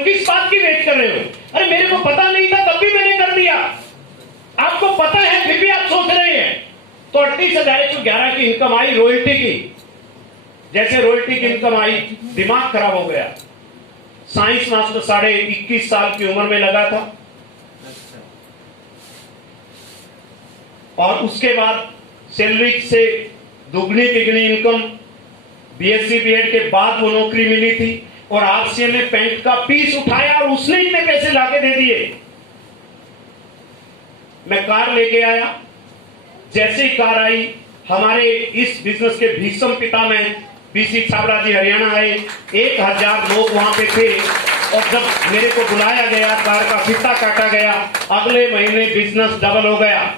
हो? किस बात की वेट कर रहे हो? अरे मेरे को पता नहीं था, तब भी मैंने कर दिया। आपको पता है फिर भी आप सोच रहे हैं। तो 38,111 की इनकम आई रॉयल्टी की। जैसे रॉयल्टी की इनकम आई, दिमाग खराब हो गया। साइंस मास्टर 21.5 साल की उम्र में लगा था। और उसके बाद सैलरी से दुगनी तिगनी इनकम, बीएससी बीएड के बाद वो नौकरी मिली थी। और आरसीएम ने पेंट का पीस उठाया और उसने इतने पैसे लाके दे दिए। मैं कार लेके आया। जैसे ही कार आई, हमारे इस बिजनेस के भीषम पिता में पीसी छाबड़ा जी हरियाणा आए। 1000 लोग वहां पे थे। और जब मेरे को बुलाया गया, कार का फीता काटा गया, अगले महीने बिजनेस डबल हो गया।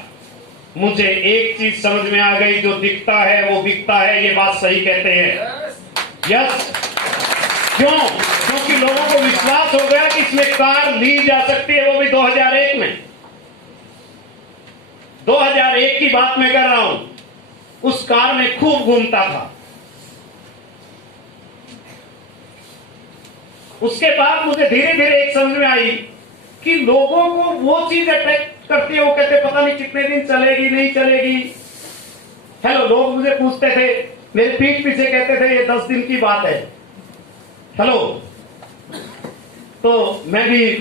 मुझे एक चीज समझ में आ गई, जो दिखता है वो बिकता है। ये बात सही कहते हैं। यस, क्यों? क्योंकि लोगों को विश्वास हो गया कि इसमें कार ली जा सकती है, वो भी 2001 में। 2001 की बात मैं कर रहा हूं। उस कार में खूब घूमता था। उसके बाद मुझे धीरे धीरे एक समझ में आई कि लोगों को वो चीज अट्रैक्ट करती है। वो कहते पता नहीं कितने दिन चलेगी, नहीं चलेगी। हेलो, लोग मुझे पूछते थे, मेरे पीठ पीछे कहते थे ये 10 दिन की बात है। हेलो, तो मैं भी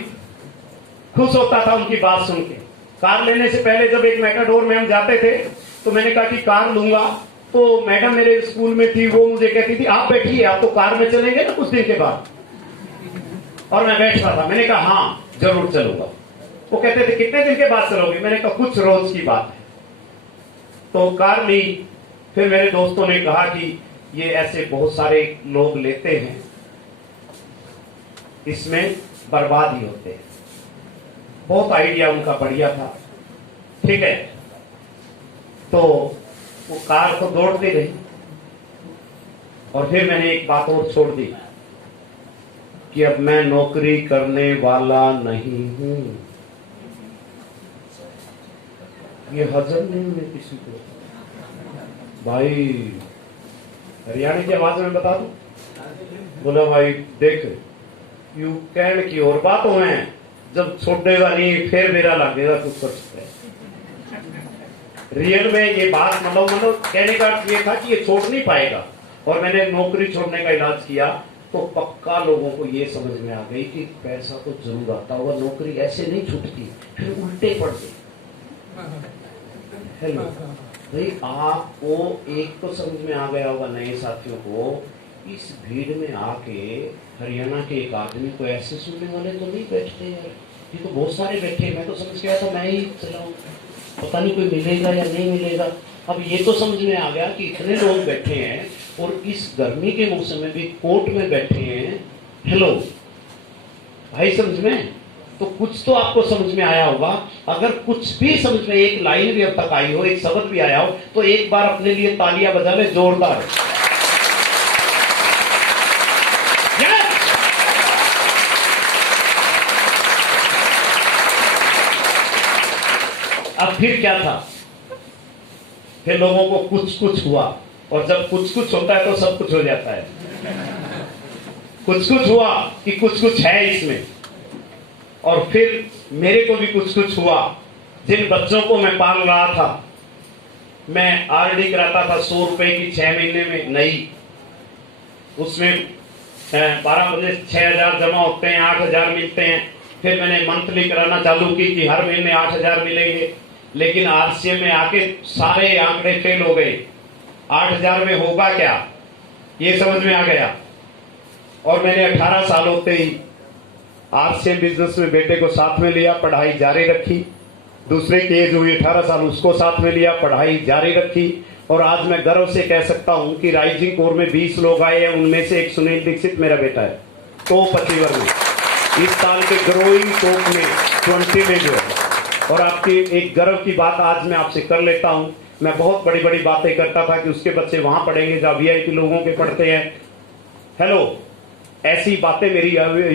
खुश होता था उनकी बात सुन के। कार लेने से पहले जब एक मैटाडोर में हम जाते थे, तो मैंने कहा कि कार लूंगा। तो मैडम मेरे स्कूल में थी, वो मुझे कहती थी आप बैठिए, आप तो कार में चलेंगे ना कुछ दिन के बाद। और मैं बैठ रहा था। मैंने कहा हाँ जरूर चलूंगा। वो कहते थे कितने दिन के बाद चलोगे? मैंने कहा कुछ रोज की बात है। तो कार ली। फिर मेरे दोस्तों ने कहा कि ये ऐसे बहुत सारे लोग लेते हैं, इसमें बर्बाद ही होते हैं। बहुत आइडिया उनका बढ़िया था। ठीक है, तो वो कार को दौड़ती रही। और फिर मैंने एक बात और छोड़ दी कि अब मैं नौकरी करने वाला नहीं हूं। ये हजम नहीं है किसी को। भाई हरियाणा की आवाज में बता दूं? बोला भाई देख, यू कहने की और बातों में जब छोड़ेगा नहीं फिर मेरा लगेगा कुछ सोचते। रियल में ये बात मतलब कहने का अर्थ ये था कि ये छोड़ नहीं पाएगा। और मैंने नौकरी छोड़ने का इलाज किया तो पक्का लोगों को ये समझ में आ गई कि पैसा तो जरूर आता होगा, नौकरी ऐसे नहीं छूटती। फिर उल्टे पड़ गए। हेलो भाई, आपको एक तो समझ में आ गया होगा नए साथियों को, इस भीड़ में आके हरियाणा के एक आदमी को ऐसे सुनने वाले तो नहीं बैठते यार। ये तो बहुत सारे बैठे। मैं तो समझ गया था मैं ही चलाऊं, पता नहीं कोई मिलेगा या नहीं मिलेगा। अब ये तो समझ में आ गया कि इतने लोग बैठे हैं और इस गर्मी के मौसम में भी कोर्ट में बैठे हैं। हेलो भाई, समझ में तो कुछ तो आपको समझ में आया होगा। अगर कुछ भी समझ में एक लाइन भी अब तक आई हो, एक शब्द भी आया हो, तो एक बार अपने लिए तालियां बजा ले जोरदार। अब फिर क्या था? फिर लोगों को कुछ कुछ हुआ। और जब कुछ कुछ होता है तो सब कुछ हो जाता है। कुछ कुछ हुआ कि कुछ कुछ है इसमें। और फिर मेरे को भी कुछ कुछ हुआ। जिन बच्चों को मैं पाल रहा था, मैं आरडी कराता था 100 रुपए की 6 महीने में नई। उसमें 6,000 जमा होते हैं, 8,000 मिलते हैं। फिर मैंने मंथली कराना चालू की कि हर महीने 8,000 मिलेंगे। लेकिन आरसीएम में आके सारे आंकड़े फेल हो गए। 8,000 में होगा क्या ये समझ में आ गया। और मैंने 18 साल होते ही आरसीएम बिजनेस में बेटे को साथ में लिया, पढ़ाई जारी रखी। दूसरे की एज हुई 18 साल, उसको साथ में लिया, पढ़ाई जारी रखी। और आज मैं गर्व से कह सकता हूं कि राइजिंग कोर में 20 लोग आए हैं, उनमें से एक सुनील दीक्षित मेरा बेटा है, टॉप अचीवर में। इस साल के ग्रोइंग टॉप में 20 में जो है। और आपकी एक गर्व की बात आज मैं आपसे कर लेता हूं। मैं बहुत बड़ी बड़ी बातें करता था कि उसके बच्चे वहां पढ़ेंगे जहां वीआईपी लोगों के पढ़ते हैं। हेलो, ऐसी बातें मेरी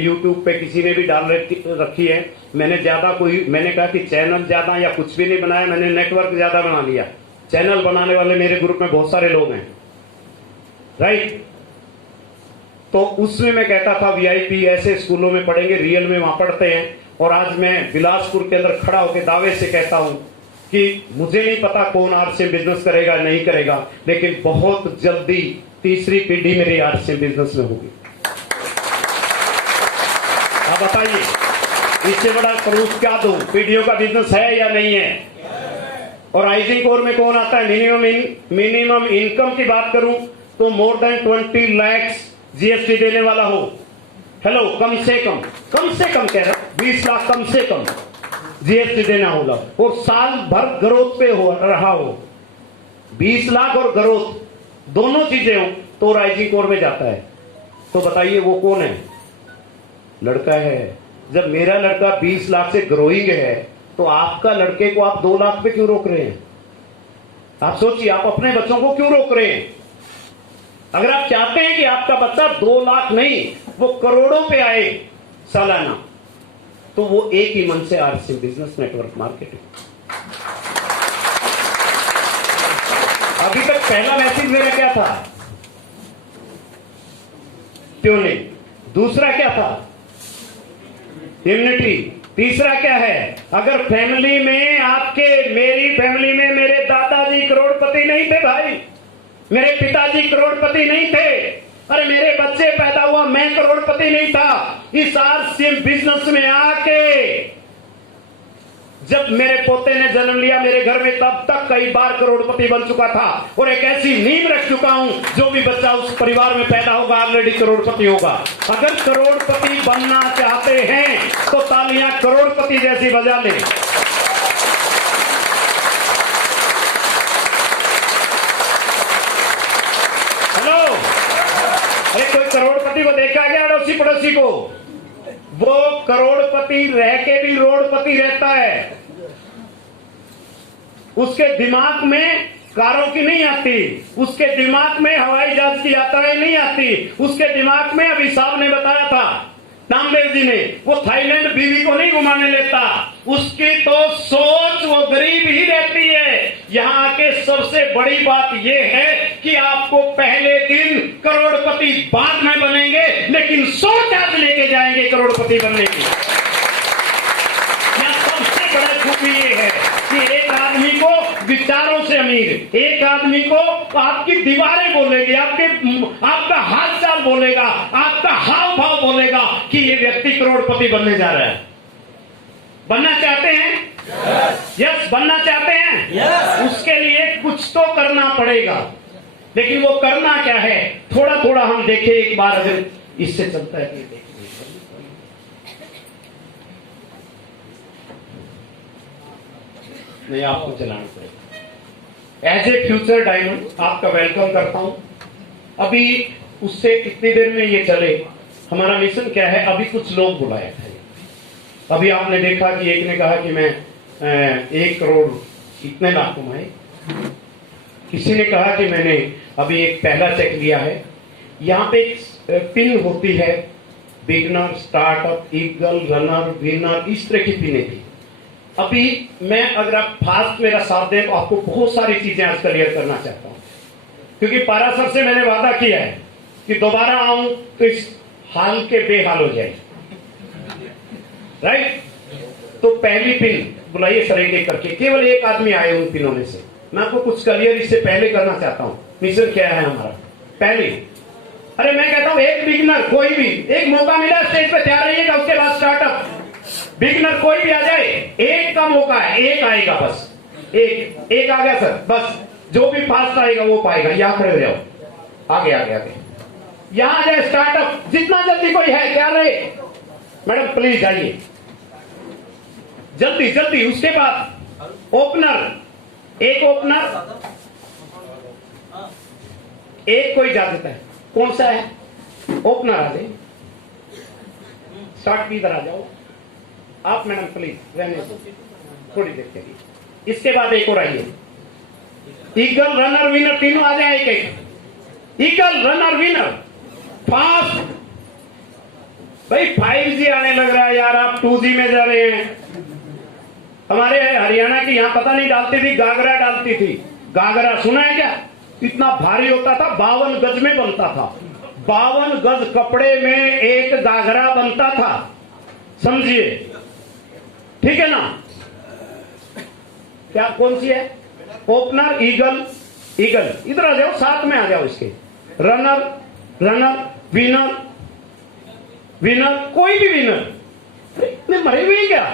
यूट्यूब पे किसी ने भी डाल रखी है। मैंने कहा कि चैनल ज्यादा या कुछ भी नहीं बनाया, मैंने नेटवर्क ज्यादा बना लिया। चैनल बनाने वाले मेरे ग्रुप में बहुत सारे लोग हैं, राइट। तो उसमें मैं कहता था वीआईपी ऐसे स्कूलों में पढ़ेंगे, रियल में वहां पढ़ते हैं। और आज मैं बिलासपुर के अंदर खड़ा होकर दावे से कहता हूं कि मुझे नहीं पता कौन आरसीएम बिजनेस करेगा नहीं करेगा, लेकिन बहुत जल्दी तीसरी पीढ़ी मेरी आरसीएम बिजनेस में होगी। आप बताइए, इससे बड़ा प्रूफ क्या दूं? पीढ़ियों का बिजनेस है या नहीं है? और हाइजीन कोर में कौन आता है? मिनिमम इनकम की बात करूं तो मोर देन 20 लाख जीएसटी देने वाला हो। हेलो, कम से कम कह रहा हूं 20 लाख कम से कम जीएसटी देना होगा, और साल भर ग्रोथ पे हो रहा हो। 20 लाख और ग्रोथ दोनों चीजें हो तो हाइजीन कोर में जाता है। तो बताइए वो कौन है? लड़का है। जब मेरा लड़का 20 लाख से ग्रोइंग है तो आपका लड़के को आप 2 लाख पे क्यों रोक रहे हैं? आप सोचिए, आप अपने बच्चों को क्यों रोक रहे हैं? अगर आप चाहते हैं कि आपका बच्चा 2 लाख नहीं वो करोड़ों पे आए सालाना, तो वो एक ही मन से आरसीएम बिजनेस नेटवर्क मार्केटिंग। अभी तक पहला मैसेज मेरा क्या था? ट्यूनिंग। दूसरा क्या था? इम्यूनिटी। तीसरा क्या है? अगर फैमिली में आपके, मेरी फैमिली में मेरे दादाजी करोड़पति नहीं थे भाई, मेरे पिताजी करोड़पति नहीं थे, अरे मेरे बच्चे पैदा हुआ मैं करोड़पति नहीं था। इस आरसीएम बिजनेस में आके जब मेरे पोते ने जन्म लिया मेरे घर में, तब तक कई बार करोड़पति बन चुका था, और एक ऐसी नींव रख चुका हूं जो भी बच्चा उस परिवार में पैदा होगा ऑलरेडी करोड़पति होगा। अगर करोड़पति बनना चाहते हैं तो तालियां करोड़पति जैसी बजा लें। हेलो, अरे कोई करोड़पति को देखा गया अड़ोसी पड़ोसी को? वो करोड़पति रह के भी रोडपति रहता है। उसके दिमाग में कारों की नहीं आती, उसके दिमाग में हवाई जहाज की यात्राएं नहीं आती, उसके दिमाग में, अभी साहब ने बताया था नामदेव जी ने, वो थाईलैंड बीवी को नहीं घुमाने लेता। उसकी तो सोच वो गरीब ही रहती है। यहाँ के सबसे बड़ी बात ये है कि आपको पहले दिन करोड़पति बाद में बनेंगे, लेकिन सोच आज लेके जाएंगे करोड़पति बनने की। यहाँ सबसे बड़ा खूबी ये है कि एक आदमी को विचारों से अमीर, एक आदमी को आपकी दीवारें बोलेगी, आपका हाल चाल बोलेगा, आपका हाव भाव बोलेगा कि ये व्यक्ति करोड़पति बनने जा रहा है। बनना चाहते हैं? यस, बनना चाहते हैं? उसके लिए कुछ तो करना पड़ेगा, लेकिन वो करना क्या है थोड़ा थोड़ा हम देखें एक बार। अगर इससे चलता है कि नहीं, आपको चलाना पड़ेगा। एज ए फ्यूचर डायमंड आपका वेलकम करता हूं। अभी उससे कितनी देर में ये चले, हमारा मिशन क्या है? अभी कुछ लोग बुलाए थे। अभी आपने देखा कि एक ने कहा कि मैं 1 करोड़ इतने लाख कमाए, किसी ने कहा कि मैंने अभी एक पहला चेक लिया है। यहाँ पे एक पिन होती है, beginner, startup, eagle, runner, winner, इस तरह की पिने थी। अभी मैं, अगर आप फास्ट मेरा साथ दें तो आपको बहुत सारी चीजें आज क्लियर करना चाहता हूं, क्योंकि पारासर से मैंने वादा किया है कि दोबारा आऊं तो इस हाल के बेहाल हो जाए। राइट? तो पहली पिन बुलाइए सर एक एक करके, केवल एक आदमी आए उन पिनों में से। मैं आपको कुछ क्लियर इससे पहले करना चाहता हूं। मिशन क्या है हमारा? पहले, अरे मैं कहता हूं एक बिगनर, कोई भी एक मौका मिला स्टेज पे तैयार रहिएगा, उसके बाद स्टार्टअप। बिगनर कोई भी आ जाए, एक का मौका है, एक आएगा बस, एक आ गया सर, बस जो भी फास्ट आएगा वो पाएगा। यहां खड़े हो जाओ, आगे आगे आगे, यहां आ जाए स्टार्टअप, जितना जल्दी कोई है क्या रहे। मैडम प्लीज आइए जल्दी जल्दी। उसके बाद ओपनर, एक ओपनर, एक कोई इजाजत है। कौन सा है? ओपनर आ जाए, स्टार्ट की इधर आ जाओ आप मैडम, प्लीज रहने दो थोड़ी देर के लिए। इसके बाद एक और आइए, ईगल, रनर, विनर, तीनों आ जाए एक एक। Eagle, runner, winner, fast. भाई 5G आने लग रहा है यार, आप 2G में जा रहे हैं। हमारे हरियाणा की यहां पता नहीं डालती थी, गागरा डालती थी। गागरा सुना है क्या? इतना भारी होता था, 52 गज में बनता था, 52 गज कपड़े में एक घाघरा बनता था, समझिए, ठीक है ना। क्या कौन सी है? ओपनर, ईगल, ईगल, इधर आ जाओ, साथ में आ जाओ इसके। रनर, रनर, विनर, विनर, कोई भी विनर। इतने मरे हुए हैं क्या?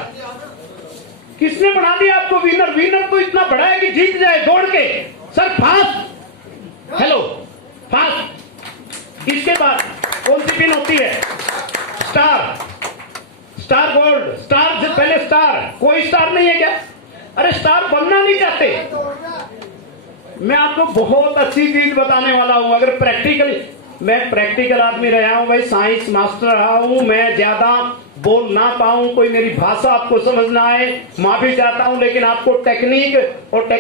किसने बना दिया आपको विनर? विनर तो इतना बड़ा है कि जीत जाए दौड़ के। Sir fast, hello fast. इसके बाद कौन सी पिन होती है? स्टार, स्टार गोल्ड, स्टार से पहले स्टार। कोई स्टार नहीं है क्या? अरे स्टार बनना नहीं चाहते। मैं आपको बहुत अच्छी चीज बताने वाला हूं। अगर प्रैक्टिकली, मैं प्रैक्टिकल आदमी रहा हूं भाई, साइंस मास्टर रहा हूं, मैं ज्यादा बोल ना पाऊं, कोई मेरी भाषा आपको समझ ना आए, माफी चाहता हूं, लेकिन आपको टेक्निक और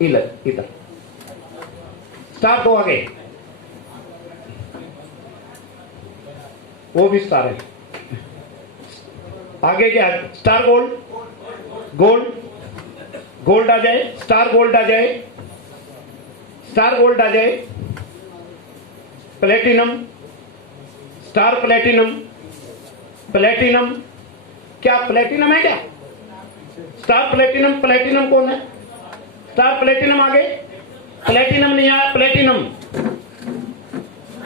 इधर इधर स्टार को आगे, वो भी स्टार है। आगे क्या? स्टार गोल्ड, गोल्ड, गोल्ड आ जाए, स्टार गोल्ड आ जाए, स्टार गोल्ड आ जाए, प्लेटिनम, स्टार प्लेटिनम, प्लेटिनम, क्या प्लेटिनम है क्या? स्टार प्लेटिनम, प्लेटिनम कौन है? स्टार प्लेटिनम आगे, प्लेटिनम नहीं आया, प्लेटिनम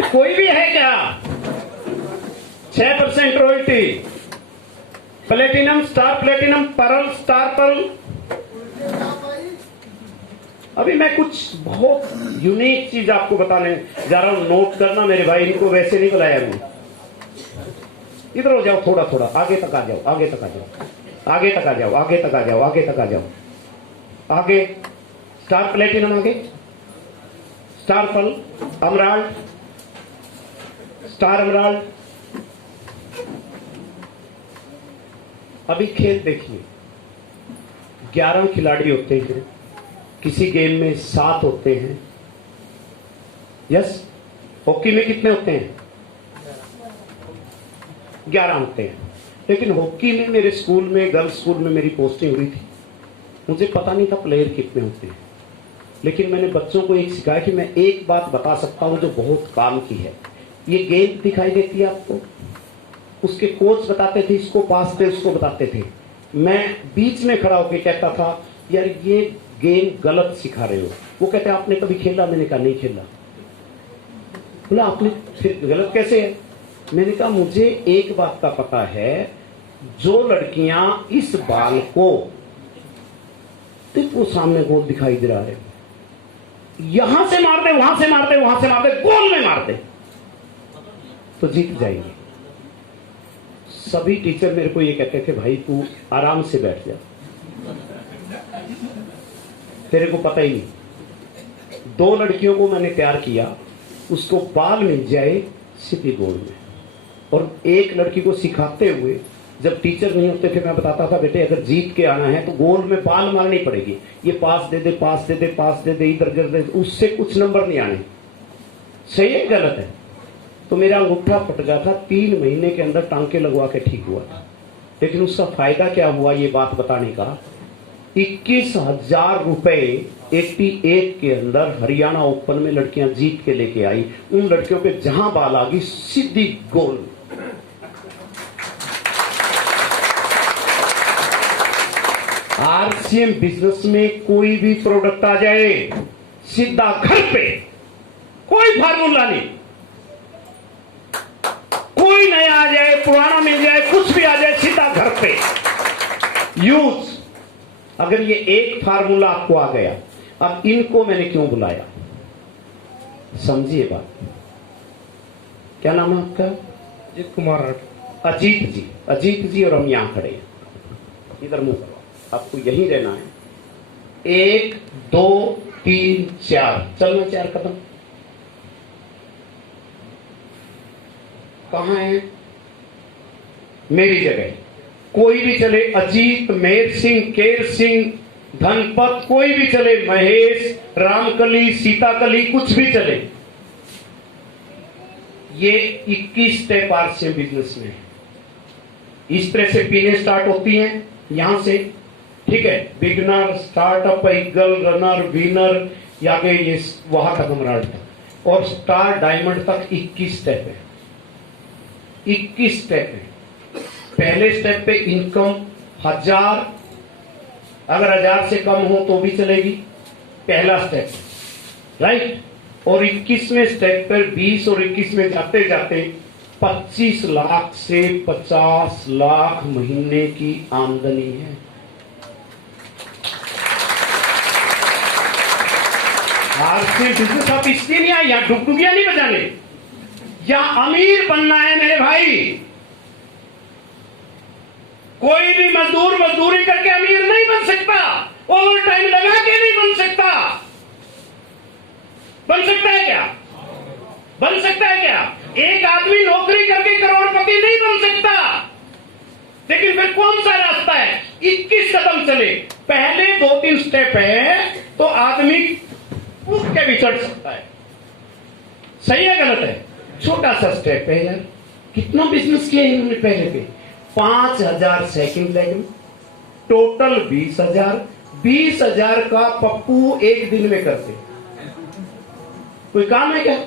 कोई भी है क्या? 6% रॉयल्टी, प्लेटिनम, स्टार प्लेटिनम, परल, स्टार परल। अभी मैं कुछ बहुत यूनिक चीज आपको बताने जा रहा हूं, नोट करना मेरे भाई, इनको वैसे नहीं बुलाया मैं। इधर हो जाओ, थोड़ा थोड़ा आगे तक आ जाओ, आगे तक आ जाओ, आगे तक आ जाओ, आगे तक आ जाओ, आगे तक आ जाओ, आगे। स्टार प्लेटिनम आगे, स्टार पर्ल, अमराल्ड, स्टार अमराल्ड। अभी खेल देखिए, 11 खिलाड़ी होते हैं, किसी गेम में 7 होते हैं। यस, हॉकी में कितने होते हैं? 11 होते हैं। लेकिन हॉकी में मेरे स्कूल में, गर्ल्स स्कूल में मेरी पोस्टिंग हुई थी, मुझे पता नहीं था प्लेयर कितने होते हैं। लेकिन मैंने बच्चों को एक सिखाया कि मैं एक बात बता सकता हूं जो बहुत काम की है। ये गेंद दिखाई देती है आपको, उसके कोच बताते थे, इसको पास दे, उसको बताते थे। मैं बीच में खड़ा होकर कहता था, यार ये गेम गलत सिखा रहे हो। वो कहते आपने कभी खेला? मैंने कहा नहीं खेला। बोला आपने फिर गलत कैसे है? मैंने कहा मुझे एक बात का पता है, जो लड़कियां इस बाल को, वो सामने गोल दिखाई दे रहा है, यहां से मार दे, वहां से मार दे, वहां से मार दे, गोल में मार दे, तो जीत जाएंगे। सभी टीचर मेरे को ये कहते थे, भाई तू आराम से बैठ जा, तेरे को पता ही नहीं। 2 लड़कियों को मैंने तैयार किया, उसको बाल मिल जाए सीधी गोल में, और एक लड़की को सिखाते हुए, जब टीचर नहीं होते थे, मैं बताता था बेटे अगर जीत के आना है तो गोल में बाल मारनी पड़ेगी, ये पास दे दे, पास दे दे, पास दे दे, इधर कर दे, उससे कुछ नंबर नहीं आने। सही है गलत है? तो मेरा अंगूठा फट गया था, 3 महीने के अंदर टांके लगवा के ठीक हुआ था। लेकिन उसका फायदा क्या हुआ ये बात बताने का, 21,000 रुपए 88 के अंदर हरियाणा ओपन में लड़कियां जीत के लेके आई। उन लड़कियों पे जहां बाल आ गई सीधी गोल। आरसीएम बिजनेस में कोई भी प्रोडक्ट आ जाए, सीधा घर पे, कोई फार्मूला नहीं, कोई नया आ जाए, पुराना मिल जाए, कुछ भी आ जाए, सीधा घर पे यूज। अगर ये एक फार्मूला आपको आ गया, अब इनको मैंने क्यों बुलाया, समझिए बात। क्या नाम है आपका? अजीत कुमार। अजीत जी, अजीत जी, और हम यहां खड़े हैं, इधर मुंह करो, आपको यहीं रहना है। 1 2 3 4 चलना, 4 कदम। कहां है? मेरी जगह कोई भी चले, अजीत, मेर सिंह, केर सिंह, धनपत, कोई भी चले, महेश, रामकली, सीताकली, कुछ भी चले। ये 21 स्टेप आरसीएम बिजनेस में है। इस तरह से पीने स्टार्ट होती हैं यहां से, ठीक है, beginner, startup, eagle, runner, winner, या ये वहां तक हम राड था। और स्टार डायमंड तक 21 स्टेप है। 21 स्टेप है। पहले स्टेप पे इनकम 1000, अगर 1000 से कम हो तो भी चलेगी, पहला स्टेप, राइट। और 21वें स्टेप पर 20 और 21 में जाते जाते 25 लाख से 50 लाख महीने की आमदनी है। आरसीएम बिजनेस आप इसलिए नहीं आए यहां डुगडुगियां नहीं बजाने, यहां अमीर बनना है मेरे भाई। कोई भी मजदूर मजदूरी करके अमीर नहीं बन सकता, ओवर टाइम लगा के नहीं बन सकता। बन सकता है क्या? बन सकता है क्या? एक आदमी नौकरी करके करोड़पति नहीं बन सकता। लेकिन फिर कौन सा रास्ता है? 21 कदम चले, पहले 2-3 स्टेप है तो आदमी उठ के भी चढ़ सकता है। सही है गलत है? छोटा सा स्टेप है यार। कितना बिजनेस किया इन्होंने पहले पे? 5000 सेकंड लेग में, टोटल 20,000। 20,000 का पप्पू एक दिन में करते। कोई काम है क्या?